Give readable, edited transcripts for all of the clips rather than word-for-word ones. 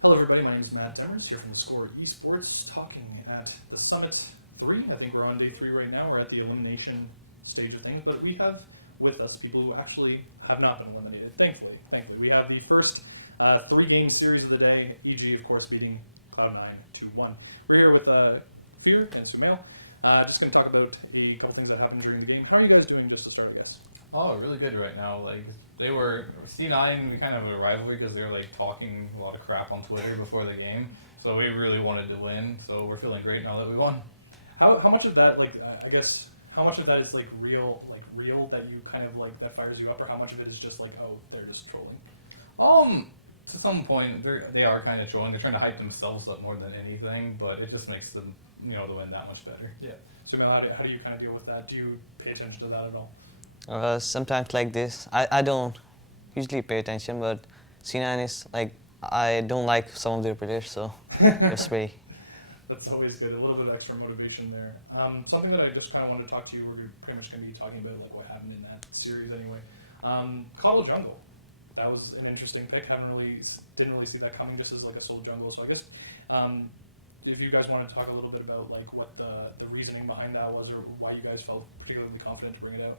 Hello everybody, my name is Matt Demers here from theScore eSports, talking at the Summit 3. I think we're on day 3 right now. We're at the elimination stage of things, but we have with us people who actually have not been eliminated, thankfully. We have the first 3-game series of the day, EG, of course, beating Cloud9 2-1. We're here with Fear and SumaiL. Just going to talk about a couple things that happened during the game. How are you guys doing, just to start, I guess? Oh, really good right now. Like, they were C9. We kind of have a rivalry because they were like talking a lot of crap on Twitter before the game. So we really wanted to win. So we're feeling great now that we won. How much of that, like, I guess, how much of that is like real that you kind of like that fires you up, or how much of it is just like, oh, they're just trolling? To some point, they are kind of trolling. They're trying to hype themselves up more than anything, but it just makes them, the win that much better. Yeah. So, Mel, how do you kind of deal with that? Do you pay attention to that at all? Sometimes like this, I don't usually pay attention, but C9 is like, I don't like some of their players, so just pay. That's always good. A little bit of extra motivation there. Something that I just kind of wanted to talk to you, we're pretty much going to be talking about like what happened in that series anyway. Cuddle jungle. That was an interesting pick. Didn't really see that coming, just as like a solo jungle. So I guess if you guys wanted to talk a little bit about like what the reasoning behind that was, or why you guys felt particularly confident to bring it out.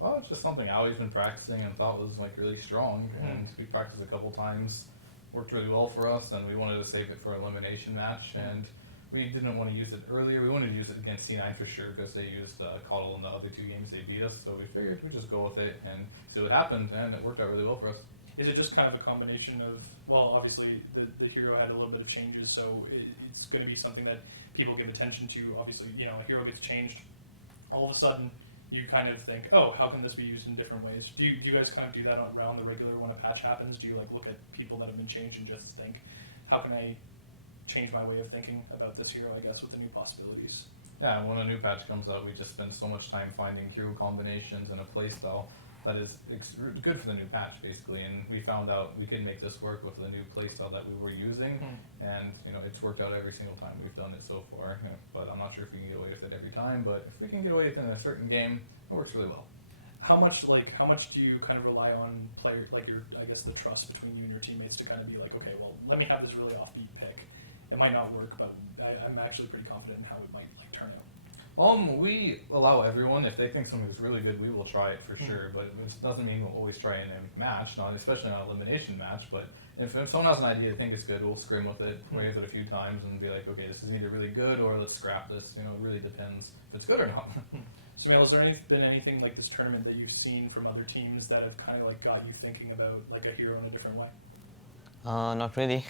Oh, it's just something Ali's been practicing and thought was like really strong, and we practiced a couple times, worked really well for us, and we wanted to save it for an elimination match, and we didn't want to use it earlier. We wanted to use it against C9 for sure because they used Cuddle in the other 2 games they beat us, so we figured we'd just go with it and see what happened, and it worked out really well for us. Is it just kind of a combination of, well, obviously the hero had a little bit of changes, so it's going to be something that people give attention to. Obviously, a hero gets changed, all of a sudden you kind of think, oh, how can this be used in different ways? Do you guys kind of do that around the regular when a patch happens? Do you like look at people that have been changed and just think, how can I change my way of thinking about this hero, I guess, with the new possibilities? Yeah, when a new patch comes out, we just spend so much time finding hero combinations and a playstyle that is good for the new patch, basically. And we found out we could make this work with the new playstyle that we were using. And, it's worked out every single time we've done it so far. But I'm not sure if we can get away with it every time. But if we can get away with it in a certain game, it works really well. How much do you kind of rely on player, like the trust between you and your teammates to kind of be like, okay, well, let me have this really offbeat pick. It might not work, but I'm actually pretty confident in how it might turn out. We allow everyone, if they think something's really good, we will try it for sure, but it doesn't mean we'll always try it in a match, especially not an elimination match. But if someone has an idea they think it's good, we'll scrim with it, play with it a few times, and be like, okay, this is either really good or let's scrap this. It really depends if it's good or not. SumaiL, has there been anything like this tournament that you've seen from other teams that have kind of like got you thinking about like a hero in a different way? Not really.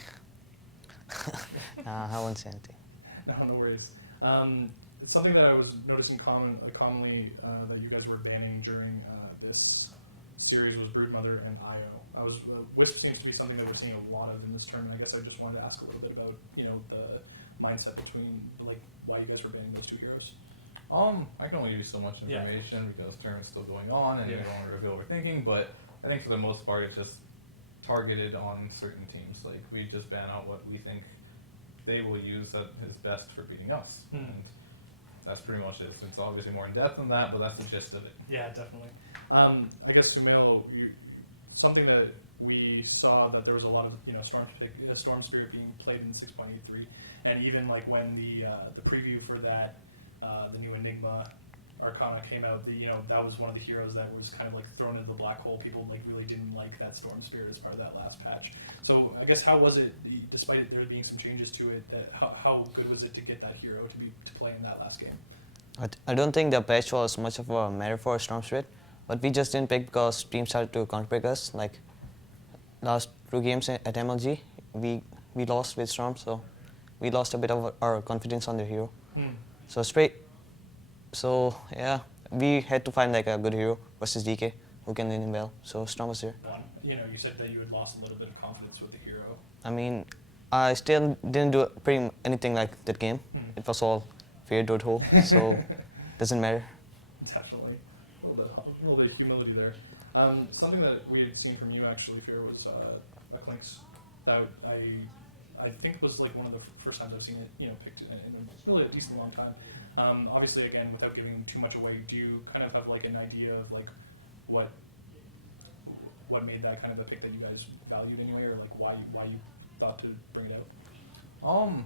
I won't say anything. No worries. It's something that I was noticing commonly that you guys were banning during this series was Broodmother and IO. Wisp seems to be something that we're seeing a lot of in this tournament. I guess I just wanted to ask a little bit about the mindset between like why you guys were banning those 2 heroes. I can only give you so much information because the tournament's still going on and we don't want to reveal what we're thinking. But I think for the most part, it's just targeted on certain teams. Like, we just ban out what we think they will use that is best for beating us, and that's pretty much it. It's obviously more in depth than that, but that's the gist of it. Yeah, definitely. I guess SumaiL, something that we saw that there was a lot of Storm Spirit being played in 6.83, and even like when the preview for that the new Enigma Arcana came out, that was one of the heroes that was kind of like thrown into the black hole. People like really didn't like that Storm Spirit as part of that last patch. So I guess how was it, despite there being some changes to it, that how good was it to get that hero to play in that last game? I don't think the patch was much of a matter for Storm Spirit, but we just didn't pick because teams started to counterpick us. Like last 2 games at MLG, we lost with Storm, so we lost a bit of our confidence on their hero. So yeah, we had to find like a good hero versus DK who can win him well. So Storm was there. You said that you had lost a little bit of confidence with the hero. I mean, I still didn't do anything like that game. It was all fair to hole, so doesn't matter. Definitely, a little bit of humility there. Something that we had seen from you actually, Fear, was a Clinkz that I think was like one of the first times I've seen it, picked in a decent long time. Obviously, again, without giving them too much away, do you kind of have like an idea of like what made that kind of a pick that you guys valued anyway, or like why you thought to bring it out?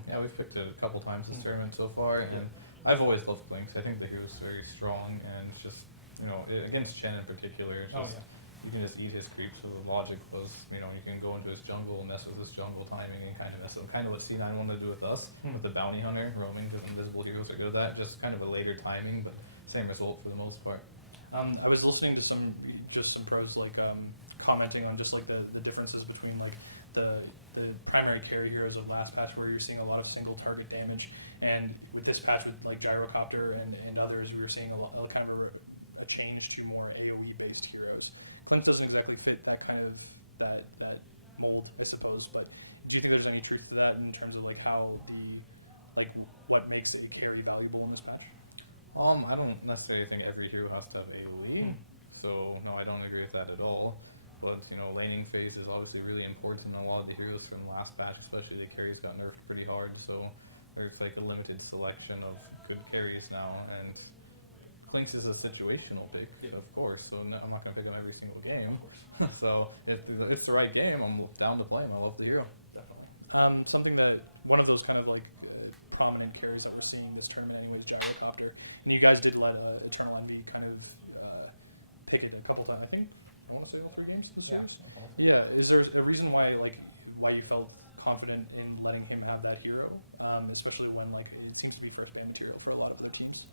Yeah, we've picked it a couple times this tournament so far, and I've always loved Clinkz. I think the hero's very strong, and it's just, against Chen in particular, it's just you can just eat his creep. So the logic was, you can go into his jungle, mess with his jungle timing, and kind of mess with him. Kind of what C9 wanted to do with us, with the bounty hunter roaming, because invisible heroes are good at that. Just kind of a later timing, but same result for the most part. I was listening to some pros like commenting on just like the differences between like the primary carry heroes of last patch, where you're seeing a lot of single target damage, and with this patch with like Gyrocopter and others, we were seeing kind of a change to more AoE based heroes. Clinkz doesn't exactly fit that kind of that mold, I suppose. But do you think there's any truth to that in terms of like how what makes a carry valuable in this patch? I don't necessarily think every hero has to have AoE, so no, I don't agree with that at all. But, laning phase is obviously really important. A lot of the heroes from last patch, especially the carries, got nerfed pretty hard, so there's like a limited selection of good carries now, and Clinkz is a situational pick, of course, so no, I'm not going to pick him every single game. So if it's the right game, I'm down to play him. I love the hero. Definitely. Something that one of those kind of like prominent carries that we're seeing this tournament anyways, Gyrocopter, and you guys did let Eternal Envy kind of pick it a couple times. I think I want to say all 3 games in the series. Yeah. Is there a reason why you felt confident in letting him have that hero, especially when like it seems to be first ban material for a lot of other teams?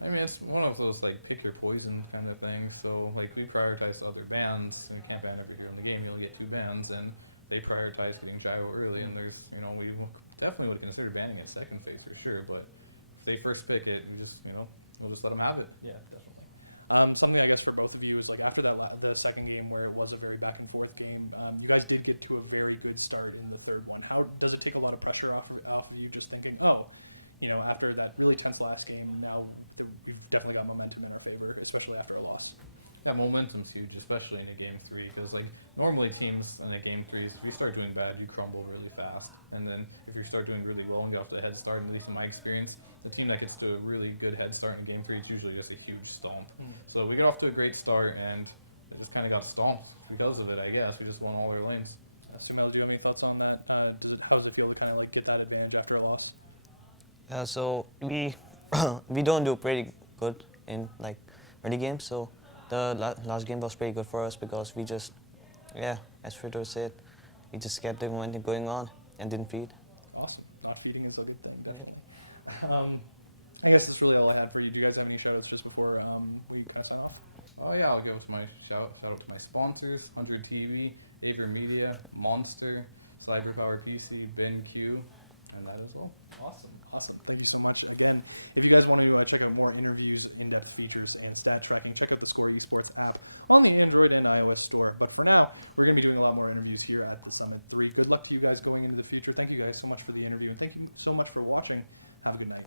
I mean, it's one of those like pick your poison kind of things. So like we prioritize other bans, and you can't ban every hero in the game. You only get 2 bans, and they prioritize getting Gyro early, and there's, we definitely would consider banning it second phase for sure, but if they first pick it, we just, we'll just let them have it. Yeah, definitely. Something I guess for both of you is like after that the second game where it was a very back and forth game, you guys did get to a very good start in the third one. How does it take a lot of pressure off of you just thinking, after that really tense last game, now we've definitely got momentum in our favor, especially after a loss? Yeah, momentum's huge, especially in a game 3, because like normally teams in a game 3, if you start doing bad, you crumble really fast, and then if you start doing really well and get off to a head start, and at least in my experience, the team that gets to a really good head start in a game 3, it's usually just a huge stomp. So we got off to a great start, and it just kind of got stomped because of it, I guess. We just won all our lanes. SumaiL, do you have any thoughts on that? How does it feel to kind of like get that advantage after a loss? So we we don't do pretty good in like early games, so the last game was pretty good for us because we just, as Fritter said, we just kept the momentum going on and didn't feed. Awesome. Not feeding is a good thing, definitely. I guess that's really all I had for you. Do you guys have any shout outs just before we kind of sign off? Oh yeah, I'll go to my shout out to my sponsors: 100 TV, Aver Media, Monster, CyberPower PC, BenQ, and that is all. Awesome. Thank you so much. Again, if you guys want to check out more interviews, in-depth features, and stat tracking, check out the theScore eSports app on the Android and iOS store. But for now, we're going to be doing a lot more interviews here at the Summit 3. Good luck to you guys going into the future. Thank you guys so much for the interview, and thank you so much for watching. Have a good night.